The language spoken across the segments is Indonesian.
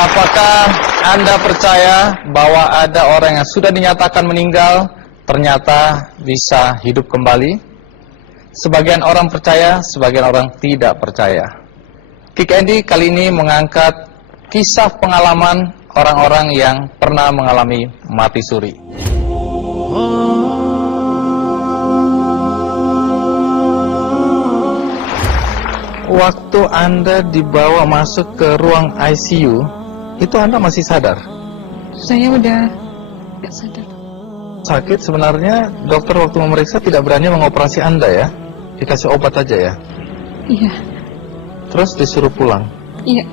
Apakah Anda percaya bahwa ada orang yang sudah dinyatakan meninggal ternyata bisa hidup kembali? Sebagian orang percaya, sebagian orang tidak percaya. Kick Andy kali ini mengangkat kisah pengalaman orang-orang yang pernah mengalami mati suri. Waktu Anda dibawa masuk ke ruang ICU, itu Anda masih sadar? Saya udah gak sadar. Sakit sebenarnya, dokter waktu memeriksa tidak berani mengoperasi Anda ya? Dikasih obat aja ya? Iya. Terus disuruh pulang? Iya.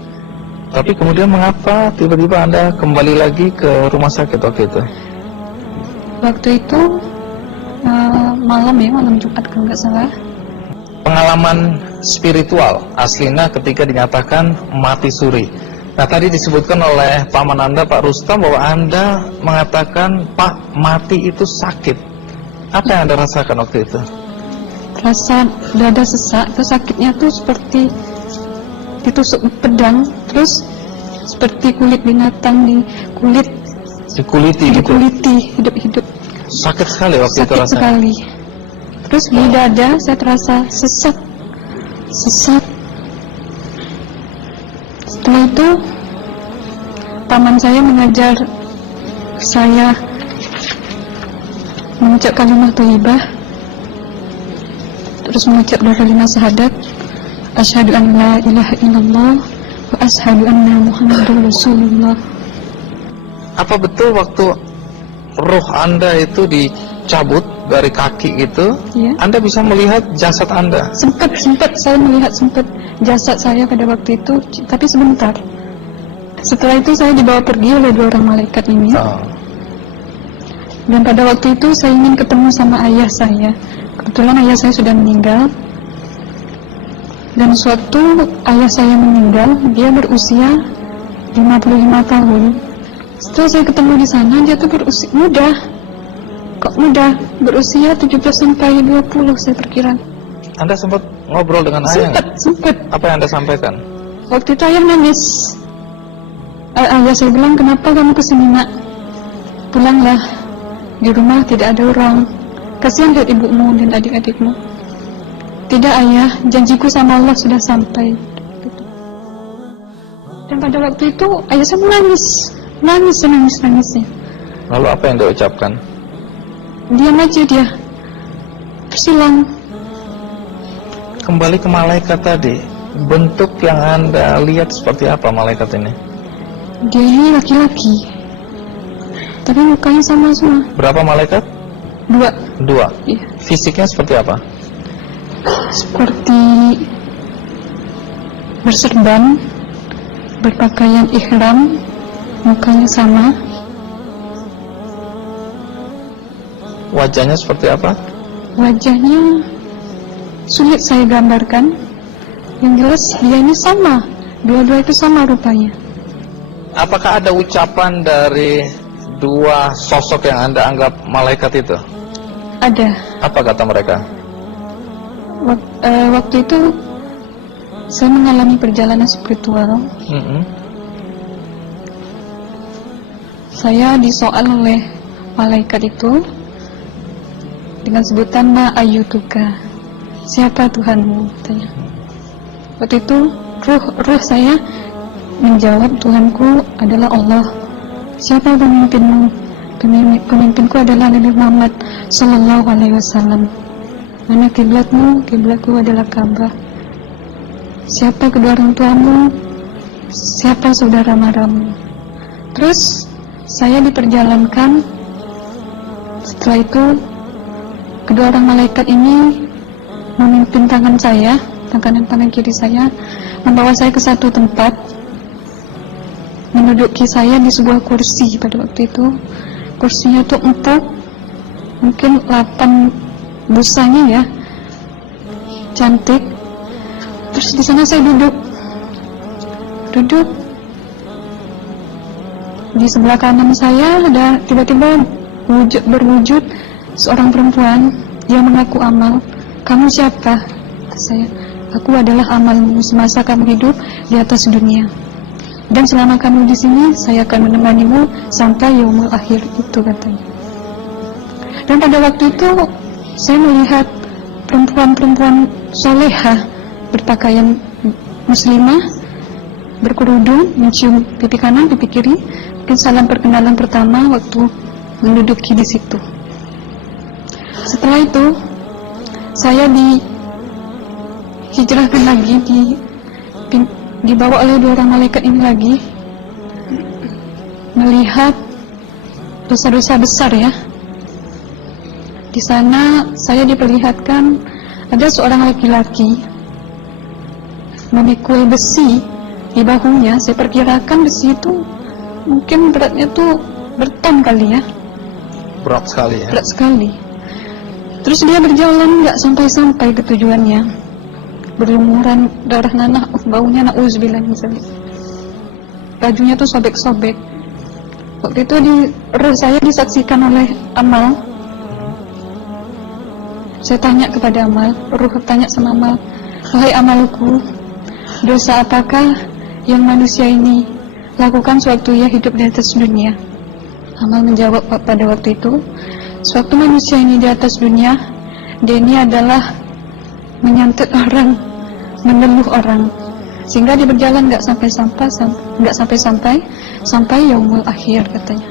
Tapi kemudian mengapa tiba-tiba Anda kembali lagi ke rumah sakit waktu itu? Waktu itu malam Jumat kalau nggak salah. Pengalaman spiritual aslinya ketika dinyatakan mati suri. Nah, tadi disebutkan oleh paman Anda, Pak Rustam, bahwa Anda mengatakan, Pak, mati itu sakit. Apa yang Anda rasakan waktu itu? Rasa dada sesak, itu sakitnya tuh seperti ditusuk pedang, terus seperti kulit binatang Dikuliti gitu? dikuliti hidup-hidup. Sakit sekali waktu itu Sakit rasanya? sekali. Terus di dada saya terasa sesak. Setelah itu paman saya mengajar saya mengucap kalimat thayyibah, terus mengucap doa kalimat syahadat, asyhadu an la ilaha illallah wa asyhadu anna muhammadar rasulullah. Apa betul waktu roh Anda itu dicabut dari kaki itu, Ya. Anda bisa melihat jasad Anda? Sempat saya melihat jasad saya pada waktu itu, tapi sebentar. Setelah itu saya dibawa pergi oleh dua orang malaikat ini. Oh. Dan pada waktu itu saya ingin ketemu sama ayah saya. Kebetulan ayah saya sudah meninggal. Dan suatu ayah saya meninggal, dia berusia 55 tahun. Setelah saya ketemu di sana, dia tuh berusia muda. Kok muda? Berusia 17 sampai 20 saya perkira. Anda sempat ngobrol dengan ayah nggak? Sempat. Apa yang Anda sampaikan? Waktu itu ayah nangis. Ayah saya bilang, kenapa kamu kesini nak? Pulanglah. Di rumah tidak ada orang. Kasihan lihat ibumu dan adik-adikmu. Tidak ayah, janjiku sama Allah sudah sampai. Dan pada waktu itu ayah saya menangis. Lalu apa yang dia ucapkan? Diam aja dia. Terus hilang. Kembali ke malaikat tadi, bentuk yang Anda lihat seperti apa malaikat ini? Dia ini laki-laki, tapi mukanya sama semua. Berapa malaikat? Dua. Iya. Fisiknya seperti apa? Seperti berserban, berpakaian ihram, mukanya sama. Wajahnya seperti apa? Wajahnya sulit saya gambarkan. Yang jelas dia ini sama, dua-dua itu sama rupanya. Apakah ada ucapan dari dua sosok yang Anda anggap malaikat itu? Ada. Apa kata mereka? Waktu itu saya mengalami perjalanan spiritual. Saya disoal oleh malaikat itu dengan sebutan ma ayyutuka, siapa Tuhanmu, katanya. Waktu itu ruh saya menjawab, Tuhanku adalah Allah. Siapa pemimpinmu? Pemimpinku adalah Nabi Muhammad sallallahu alaihi wasallam. Mana kiblatmu? Kiblatku adalah Ka'bah. Siapa kedua orang tuamu? Siapa saudara maramu? Terus saya diperjalankan. Setelah itu kedua orang malaikat ini memimpin tangan saya, tangan kiri saya, membawa saya ke satu tempat, menduduki saya di sebuah kursi. Pada waktu itu kursinya tuh empuk, mungkin 8 busanya ya, cantik. Terus di sana saya duduk. Di sebelah kanan saya ada tiba-tiba berwujud seorang perempuan yang mengaku amal. Kamu siapa? Kata saya. Aku adalah amalmu semasa kamu hidup di atas dunia. Dan selama kamu di sini, saya akan menemanimu sampai yaumul akhir, itu katanya. Dan pada waktu itu saya melihat perempuan-perempuan solehah berpakaian muslimah, berkerudung, mencium pipi kanan, pipi kiri. Mungkin salam perkenalan pertama waktu menduduki di situ. Setelah itu saya dihijrahkan lagi, dibawa oleh 2 orang malaikat ini lagi, melihat dosa-dosa besar ya. Di sana saya diperlihatkan ada seorang laki-laki memikul besi di bahunya. Saya perkirakan besi itu mungkin beratnya tuh berton kali ya. Berat sekali ya. Berat sekali. Terus dia berjalan nggak sampai-sampai ke tujuannya, berlumuran darah nanah, baunya na'udzubillah misalnya. Bajunya tuh sobek-sobek. Waktu itu roh saya disaksikan oleh Amal. Saya tanya kepada Amal, roh tanya sama Amal, wahai Amalku, dosa apakah yang manusia ini lakukan sewaktu ia hidup di atas dunia? Amal menjawab pada waktu itu, sewaktu manusia ini di atas dunia, dia ini adalah menyantet orang, meneluh orang, sehingga dia berjalan nggak sampai-sampai sampai yaumul akhir katanya.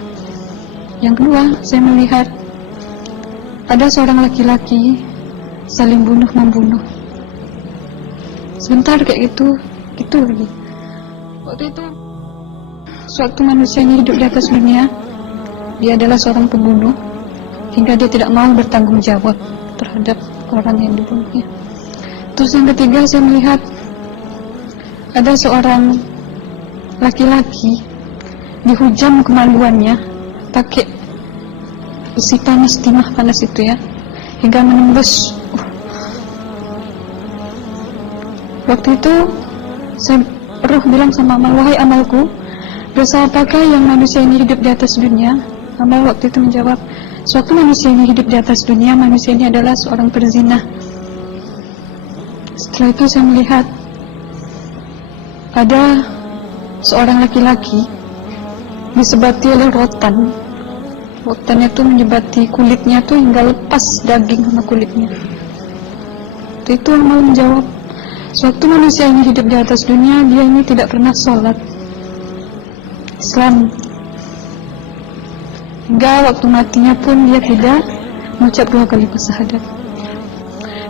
Yang kedua, saya melihat ada seorang laki-laki saling bunuh-membunuh. Sebentar kayak gitu lagi. Waktu itu, sewaktu manusia ini hidup di atas dunia, dia adalah seorang pembunuh, hingga dia tidak mau bertanggung jawab terhadap orang yang dibunuhnya. Terus yang ketiga, saya melihat ada seorang laki-laki dihujam kemaluannya pakai besi panas, timah panas itu ya, hingga menembus. Waktu itu saya roh bilang sama Amal, wahai Amalku, dosa apakah yang manusia ini hidup di atas dunia? Amal waktu itu menjawab, sewaktu manusia ini hidup di atas dunia, manusia ini adalah seorang perzina. Setelah itu saya melihat ada seorang laki-laki disebati oleh rotan. Rotannya itu menyebati kulitnya tuh hingga lepas daging sama kulitnya. Itu Amal menjawab, sewaktu manusia ini hidup di atas dunia, dia ini tidak pernah sholat Islam, hingga waktu matinya pun dia tidak mengucap 2 kali syahadat.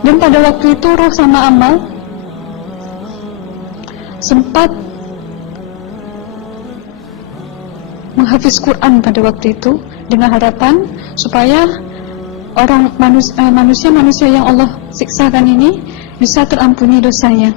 Dan pada waktu itu roh sama Amal sempat menghafiz Quran pada waktu itu dengan harapan supaya manusia yang Allah siksakan ini bisa terampuni dosanya.